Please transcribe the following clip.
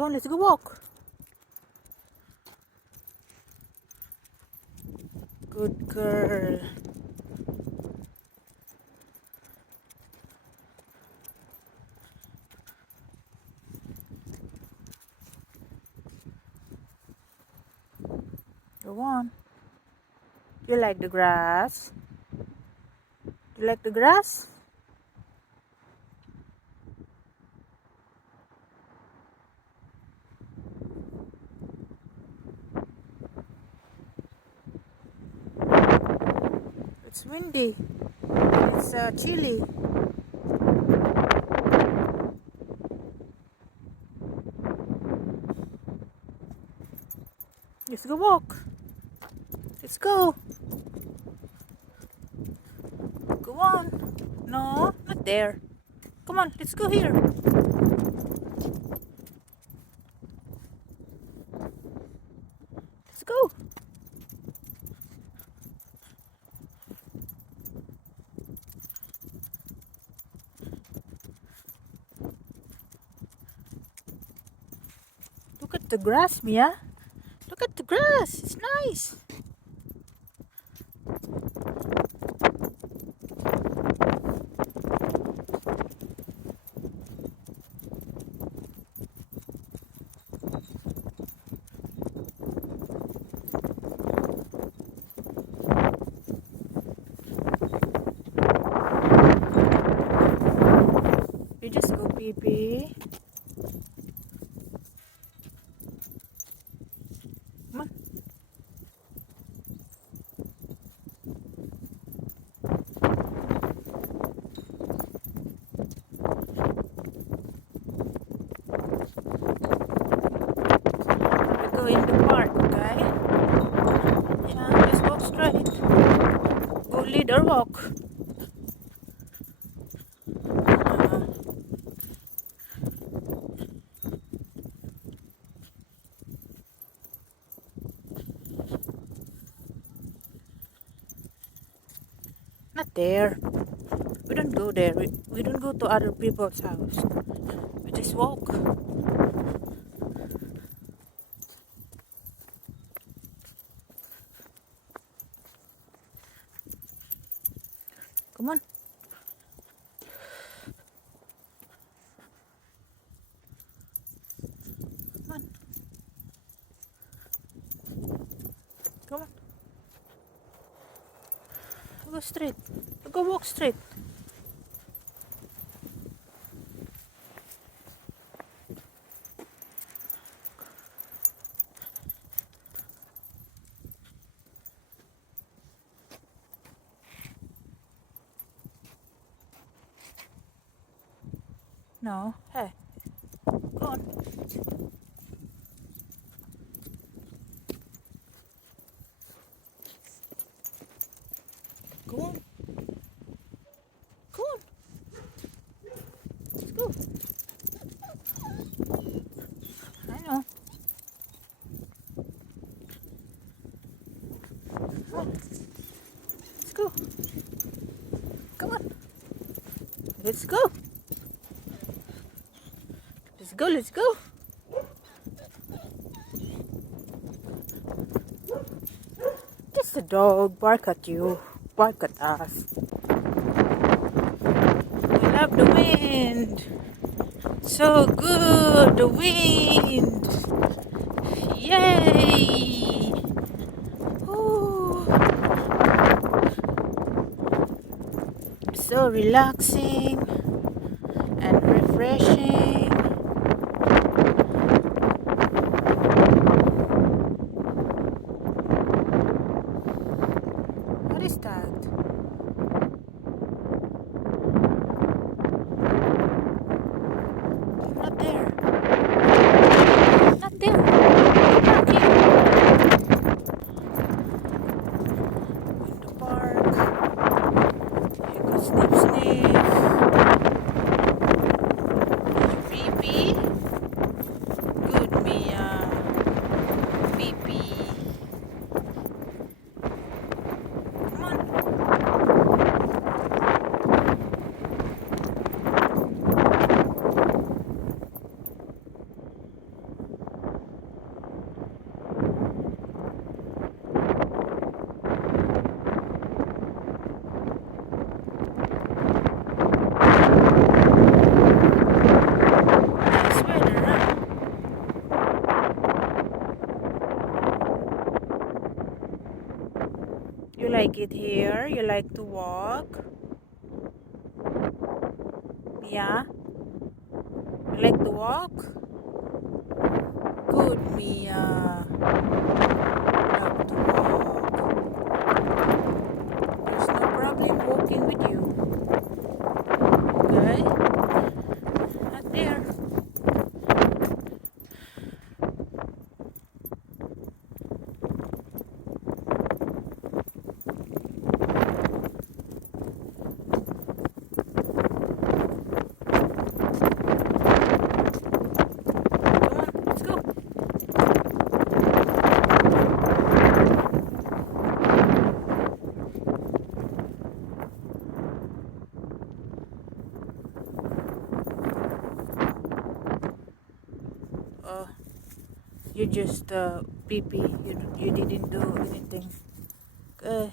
Go on, let's go walk. Good girl. Go on. Do you like the grass? Do you like the grass? It's windy. It's chilly. Let's go walk. Let's go. Go on. No, not there. Come on, let's go here. Let's go. Look at the grass, Mia. Look at the grass. It's nice. You just go pee pee. Come on. We go in the park, okay? Yeah, let's walk straight. Go lead or walk. Not there. We don't go there. We don't go to other people's house. We just walk. Come on. Come on. Come on. Go straight. Go walk straight. No. Hey. Go on. Go on. Go on. Let's go. I know. Come on. Let's go. Come on. Let's go. Let's go, let's go. Just a dog. Bark at you. Bark at us. I love the wind. So good. The wind. Yay. Ooh. So relaxing and refreshing. What is that? Not there. Not there. Not here. In the park. You go sniff sniff. like it here? You like to walk? Yeah? You like to walk? Good, Mia. Love to walk. There's no problem walking with you. Okay? Not there. Come on, let's go. Uh, you just pee pee. You didn't do anything. Okay,